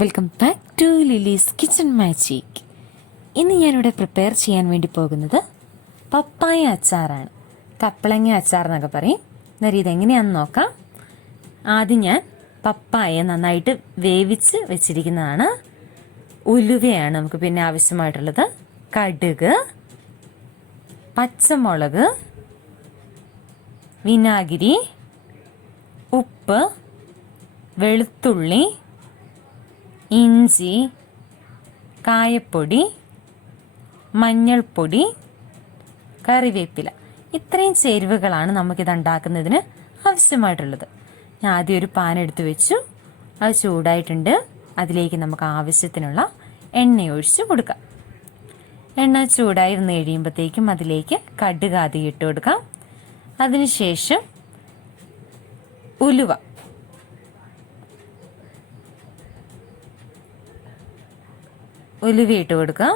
Welcome back to Lily's kitchen magic. ഇന്ന് ഞാനിവിടെ prepare ചെയ്യാൻ വേണ്ടി പോകുന്നത് പപ്പായ അച്ചാറാണ്. കപ്പളങ്ങ അച്ചാർ എന്നൊക്കെ പറയും. അന്നേരം ഇതെങ്ങനെയാണെന്ന് നോക്കാം. ആദ്യം ഞാൻ പപ്പായ നന്നായിട്ട് വേവിച്ച് വെച്ചിരിക്കുന്നതാണ്. ഉലുവയാണ് നമുക്ക് പിന്നെ ആവശ്യമായിട്ടുള്ളത്. കടുക്, പച്ചമുളക്, വിനാഗിരി, ഉപ്പ്, വെളുത്തുള്ളി, ഇഞ്ചി, കായപ്പൊടി, മഞ്ഞൾപ്പൊടി, കറിവേപ്പില. ഇത്രയും ചേരുവകളാണ് നമുക്കിത് ഉണ്ടാക്കുന്നതിന് ആവശ്യമായിട്ടുള്ളത്. ഞാൻ ആദ്യം ഒരു പാൻ എടുത്ത് വെച്ചു. അത് ചൂടായിട്ടുണ്ട്. അതിലേക്ക് നമുക്ക് ആവശ്യത്തിനുള്ള എണ്ണ ഒഴിച്ച് കൊടുക്കാം. എണ്ണ ചൂടായി വന്ന് കഴിയുമ്പോഴത്തേക്കും അതിലേക്ക് കടുക് ആദ്യം ഇട്ട് കൊടുക്കാം. അതിനുശേഷം ഉലുവ, ഇട്ട് കൊടുക്കുക.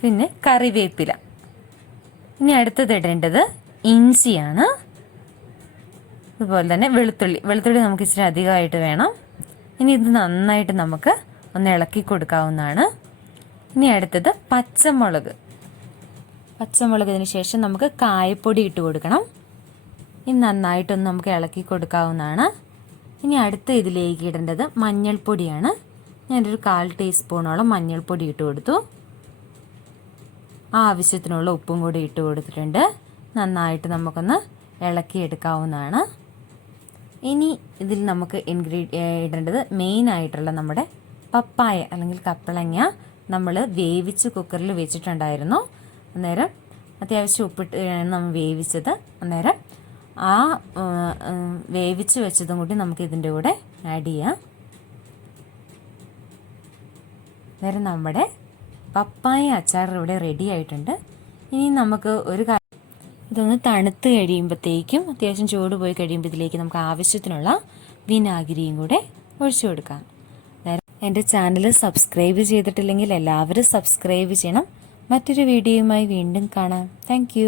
പിന്നെ കറിവേപ്പില. ഇനി അടുത്തത് ഇടേണ്ടത് ഇഞ്ചിയാണ്. അതുപോലെ തന്നെ വെളുത്തുള്ളി നമുക്ക് ഇച്ചിരി അധികമായിട്ട് വേണം. ഇനി ഇത് നന്നായിട്ട് നമുക്ക് ഒന്ന് ഇളക്കി കൊടുക്കാവുന്നതാണ്. ഇനി അടുത്തത് പച്ചമുളകിന് ശേഷം നമുക്ക് കായപ്പൊടി ഇട്ട് കൊടുക്കണം. ഇനി നന്നായിട്ടൊന്ന് നമുക്ക് ഇളക്കി കൊടുക്കാവുന്നതാണ്. ഇനി അടുത്ത ഇതിലേക്ക് ഇടേണ്ടത് മഞ്ഞൾപ്പൊടിയാണ്. ഞാനൊരു 1/4 ടീസ്പൂണോളം മഞ്ഞൾപ്പൊടി ഇട്ട് കൊടുത്തു. ആവശ്യത്തിനുള്ള ഉപ്പും കൂടി ഇട്ട് കൊടുത്തിട്ടുണ്ട്. നന്നായിട്ട് നമുക്കൊന്ന് ഇളക്കിയെടുക്കാവുന്നതാണ്. ഇനി ഇതിൽ നമുക്ക് ഇടേണ്ടത് മെയിനായിട്ടുള്ള നമ്മുടെ പപ്പായ അല്ലെങ്കിൽ കപ്പളങ്ങ നമ്മൾ വേവിച്ച് കുക്കറിൽ വെച്ചിട്ടുണ്ടായിരുന്നു. അന്നേരം അത്യാവശ്യം ഉപ്പിട്ട് നമ്മൾ വേവിച്ചത്. അന്നേരം ആ വേവിച്ച് വെച്ചതും കൂടി നമുക്ക് ഇതിൻ്റെ കൂടെ ആഡ് ചെയ്യാം. അന്നേരം നമ്മുടെ പപ്പായ അച്ചാർ ഇവിടെ റെഡി ആയിട്ടുണ്ട്. ഇനി നമുക്ക് ഇതൊന്ന് തണുത്ത് കഴിയുമ്പോഴത്തേക്കും, അത്യാവശ്യം ചൂട് പോയി കഴിയുമ്പോൾ ഇതിലേക്ക് നമുക്ക് ആവശ്യത്തിനുള്ള വിനാഗിരിയും കൂടെ ഒഴിച്ചു കൊടുക്കാം. എൻ്റെ ചാനൽ സബ്സ്ക്രൈബ് ചെയ്തിട്ടില്ലെങ്കിൽ എല്ലാവരും സബ്സ്ക്രൈബ് ചെയ്യണം. മറ്റൊരു വീഡിയോയുമായി വീണ്ടും കാണാം. താങ്ക്